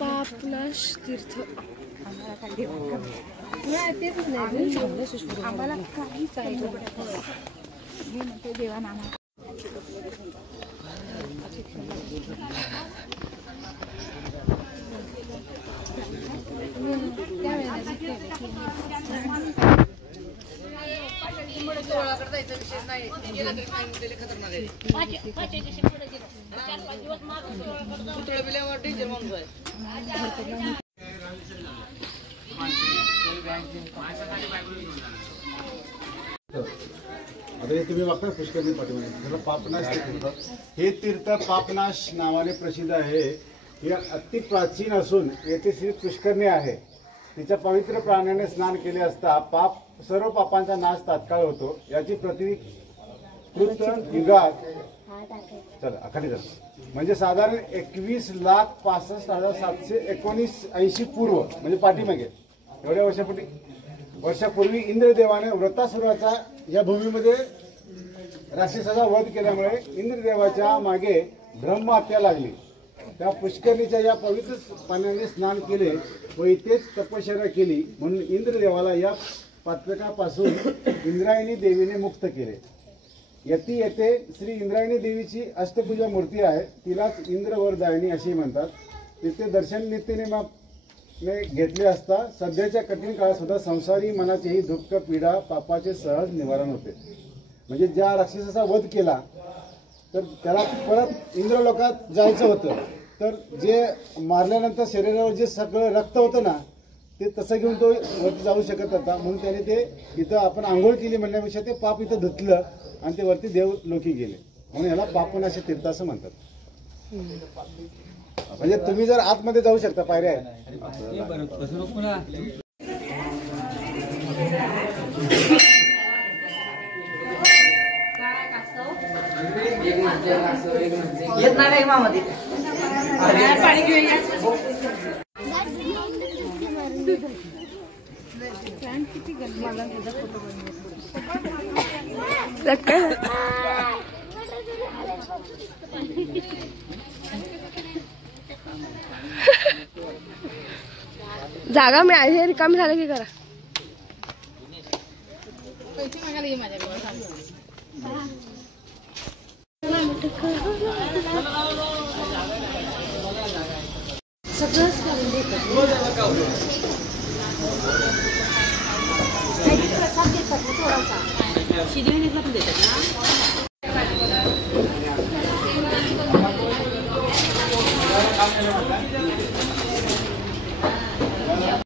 पापनाश तीर्थ आम्हाला काहीच आहे म्हणते देवाना आता हे तुम्ही बघता पुष्करणी पाठीमध्ये त्याला पापनाश तीर्थ. हे तीर्थ पापनाश नावाने प्रसिद्ध आहे. हे अति प्राचीन असून येथे श्री पुष्करणी आहे. तिच्या पवित्र प्राण्याने स्नान केले असता सर्व पापांचा नाश तात्काळ होतो. याची प्रतिकृत युगात चला खाली जातो म्हणजे साधारण 21,65,780 पूर्व म्हणजे पाठीमागे एवढ्या वर्षापूर्वी इंद्रदेवाने वृत्तासुराचा या भूमीमध्ये राक्षसाचा वध केल्यामुळे इंद्रदेवाच्या मागे ब्रह्महत्या लागली. त्या पुष्करणीच्या या पवित्र पाण्याने स्नान केले व इथेच तपश्चर्या केली म्हणून इंद्रदेवाला या पातकापासून इंद्रायणी देवीने मुक्त केले. येथे श्री इंद्रायणी देवीची अष्टभुजा मूर्ती आहे. तिलाच इंद्रवरदायिनी अशी म्हणतात. तिथे दर्शन नित्यनेमाने घेतले असता सध्याच्या कठीण काळात सुद्धा संसारी मनाचेही दुःख पीडा पापाचे सहज निवारण होते. म्हणजे ज्या राक्षसाचा वध केला तर त्याला परत इंद्रलोकात जायचं होतं. तर जे मारल्यानंतर शरीरावर जे सगळं रक्त होतं ना ते तसं घेऊन तो वरती जाऊ शकत होता. म्हणून त्याने ते इथं आपण आंघोळ केली म्हणण्यापेक्षा ते पाप इथं धुतलं आणि ते वरती देवलोकी गेले. म्हणून याला पापनाश तीर्थ असं म्हणतात. म्हणजे तुम्ही जर आतमध्ये जाऊ शकता पायऱ्या आहेत. जागा मिळाली रिकामी झालं की करा. सगळंच करून देतात. प्रसाद देतात ना थोडासा शिदीने करून देतात ना.